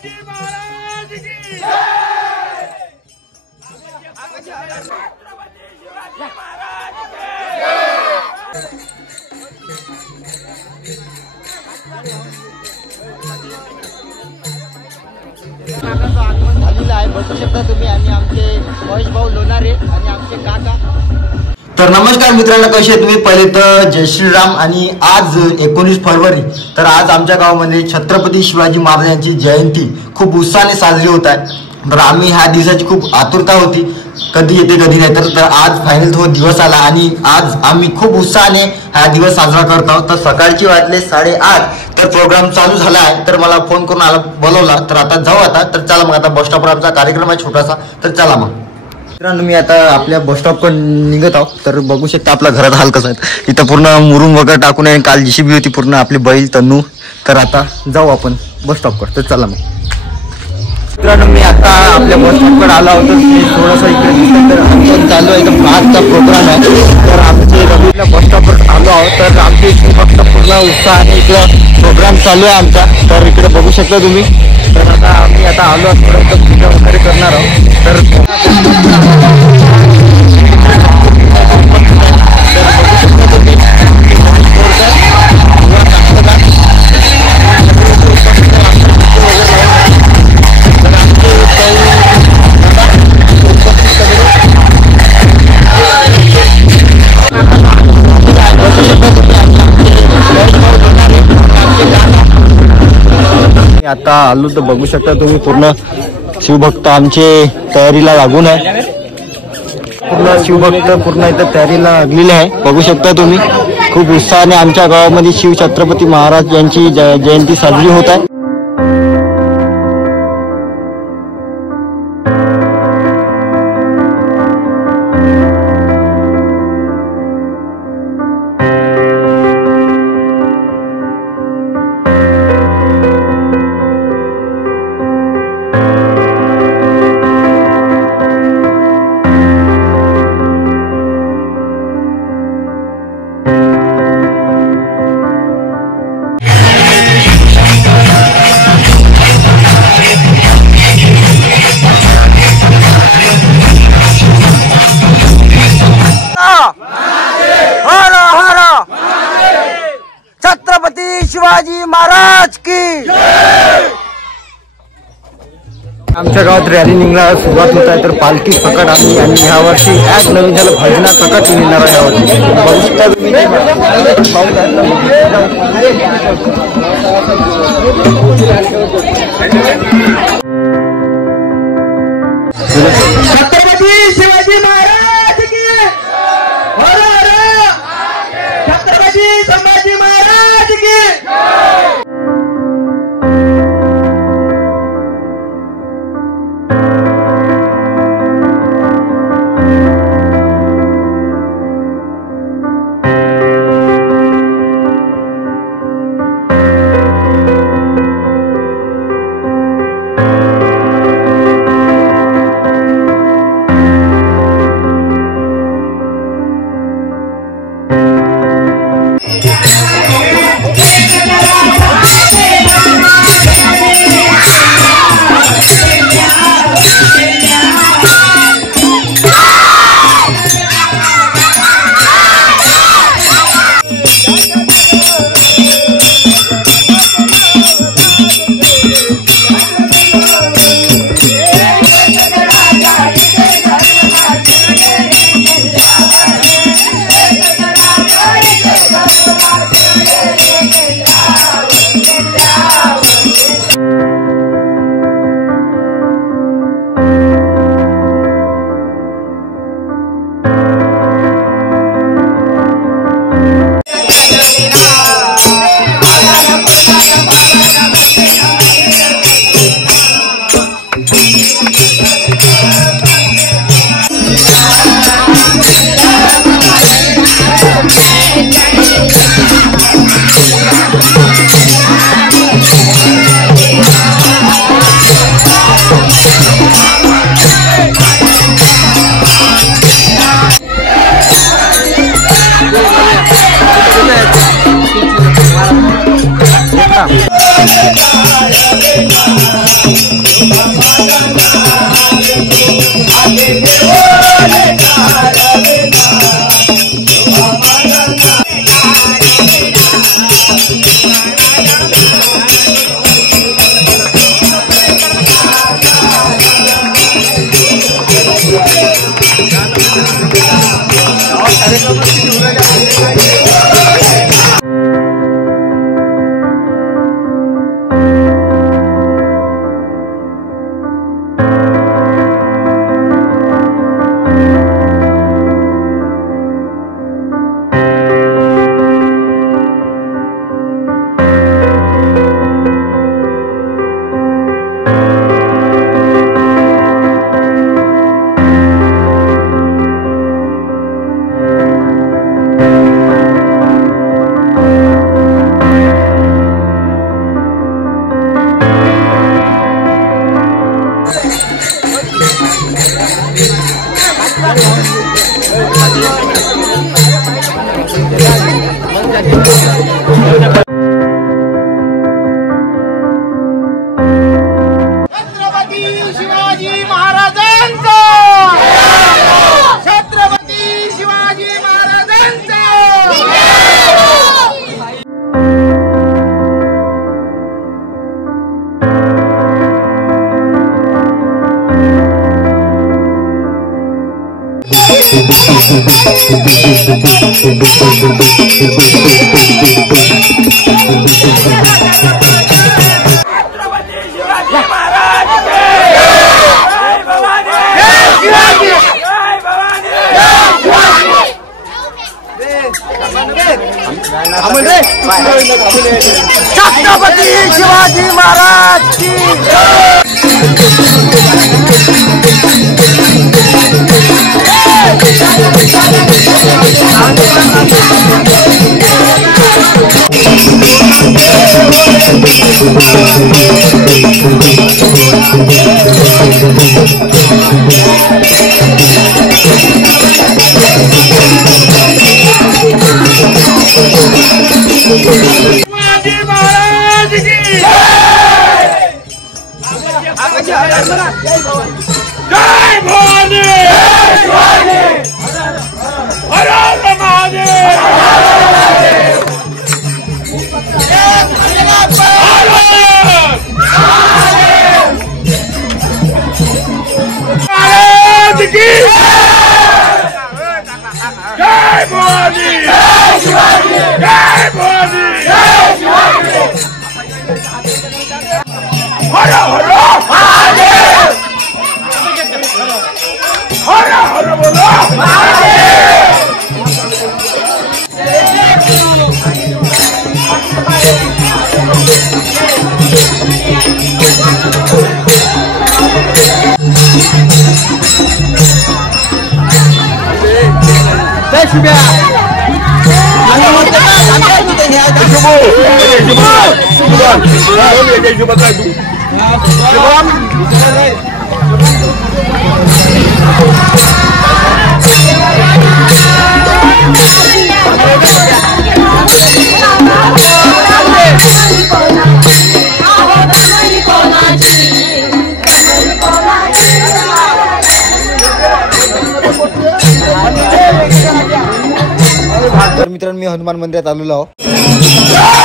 बघू शकता तुम्ही आणि आमचे महेश भाऊ लोणारे आणि आमचे काका। तर नमस्कार मित्रांनो, कसे तुम्ही? पहिले तर जय श्रीराम। आणि आज 19 फरवरी, तर आज आमच्या गावामध्ये छत्रपती शिवाजी महाराजांची जयंती खूप उत्साहाने साजरी होत आहे। तर आम्ही ह्या दिवसाची खूप आतुरता होती, कधी येते कधी नाही। तर आज फायनल तो दिवस आला आणि आज आम्ही खूप उत्साहाने हा दिवस साजरा करत आहोत। तर सकाळची वाजले 8:30, तर प्रोग्राम चालू झाला आहे। तर मला फोन करून बोलवला, तर आता जाऊ आता। तर चला मग, आता बस स्टॉपवर आमचा कार्यक्रम आहे छोटासा, तर चला मग। मित्रांनो, मी आता आपल्या बस स्टॉपकडे निघत आहोत। तर बघू शकता आपल्या घरात हाल कसं आहे, इथं पूर्ण मुरुम वगैरे टाकून आहे। काल जीसीबी होती पूर्ण, आपली बैल तन्नू। तर आता जाऊ आपण बस स्टॉपकडे, तर चला मग। मित्रांनो, मी आता आपल्या बस स्टॉपकडे आलो होतो, थोडंसं इकडे दिसतं। तर आमचं चालू आहे एकदम आजचा प्रोग्राम आहे। तर आमचे रवीला बस स्टॉपवर आलो आहोत। तर आमची फक्त पूर्ण उत्साहाने इकडं प्रोग्राम चालू आहे आमचा। तर इकडे बघू शकता तुम्ही। तर आता आम्ही आलो आहोत, थोडंसं पूजा वगैरे करणार आहोत। तर आता आलो, तर बघू शकता तुम्ही पूर्ण शिवभक्त आमचे तयारीला लागून आहे। पूर्ण शिवभक्त पूर्ण इथं तयारीला लागलेले आहे, बघू शकता तुम्ही। खूप उत्साहाने आमच्या गावामध्ये शिव छत्रपती महाराज यांची जयंती साजरी होत आहे। छत्रपती शिवाजी महाराज की जय। आमच्या गावात रॅली निघण्याला सुरुवात होत आहे। तर पालखी प्रकट आम्ही आणि ह्या वर्षी ॲप नवीन झालं, भजना प्रकट निघणार आहे यावर्षी। बघू शकता तुम्ही। छत्रपती शिवाजी महाराज की छत्रपती संभाजी महाराज की। छत्रपती शिवाजी महाराज की जय भवानी हर हर महादेव महाराज की जय भवानी जय भवानी हर हर महादेव हर हर बोलो महादेव जय शिव्या तर मित्रांनो मी हनुमान मंदिरात आलेलो आहो.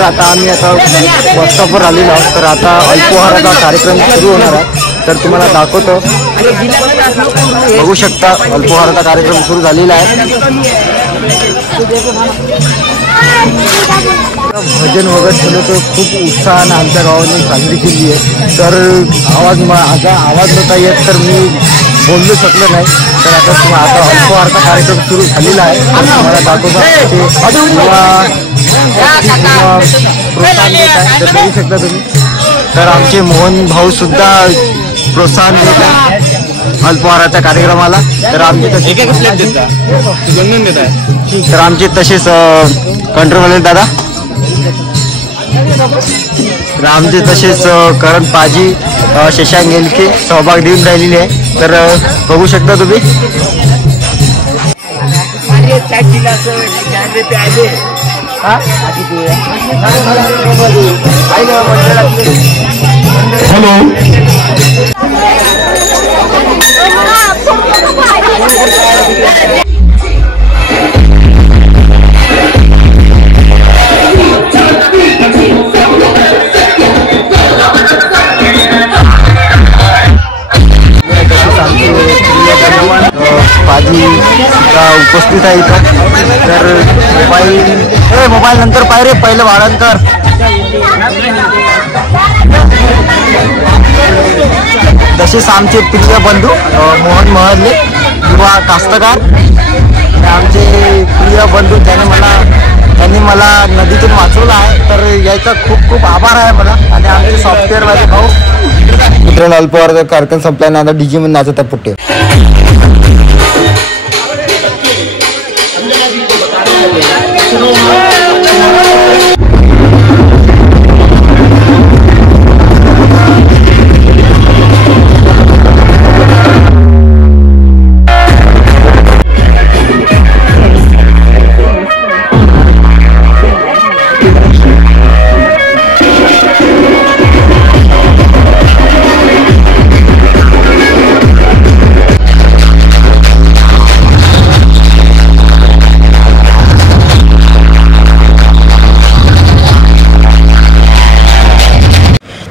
तर आता आम्ही बस स्टॉपवर आलेलो आहोत. तर आता अल्पोहाराचा कार्यक्रम सुरू होणार आहे. तर तुम्हाला दाखवतो, बघू शकता अल्पोहाराचा कार्यक्रम सुरू झालेला आहे. भजन वगैरे ठेवलं तर खूप उत्साहानं आमच्या गावाने साजरी केली आहे. तर माझा आवाज नव्हता येत तर मी बोलू शकलो नाही. तर आता अल्पोहाराचा कार्यक्रम सुरू झालेला आहे. तुम्हाला दाखवतो प्रोत्साहन देत आहे, तर बघू शकता तुम्ही. तर आमचे मोहन भाऊ सुद्धा प्रोत्साहन देत आहे अल्पोहाराच्या कार्यक्रमाला. तर आमचे तसेच कंट्रोल दादा, तर आमचे तसेच करण पाजी, शशांक गेलके सहभाग देऊन राहिलेले आहे. तर बघू शकता तुम्ही. हॅलो. पाजी उपस्थित आहे इथं. तर मोबाईल नंतर पाय रे, पहिलं भाडण कर. तसेच आमचे प्रिय बंधू मोहन महदले किंवा कास्तकार, आमचे प्रिय बंधू त्यांनी मला नदीतून वाचवलं आहे. तर याचा खूप खूप आभार आहे मला. आणि आमचे सॉफ्टवेअरवाले भाऊ. मित्रांनो, अल्पोहाराचा कार्यक्रम संपल्याने आता डीजे मध्ये नाचत आहे पुट्टे.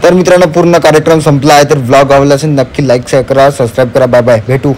तर मित्रांनो, पूर्ण कार्यक्रम संपला आहे. तर व्लॉग आवडला असेल नक्की लाईक शेअर करा, सबस्क्राईब करा. बाय बाय, भेटू.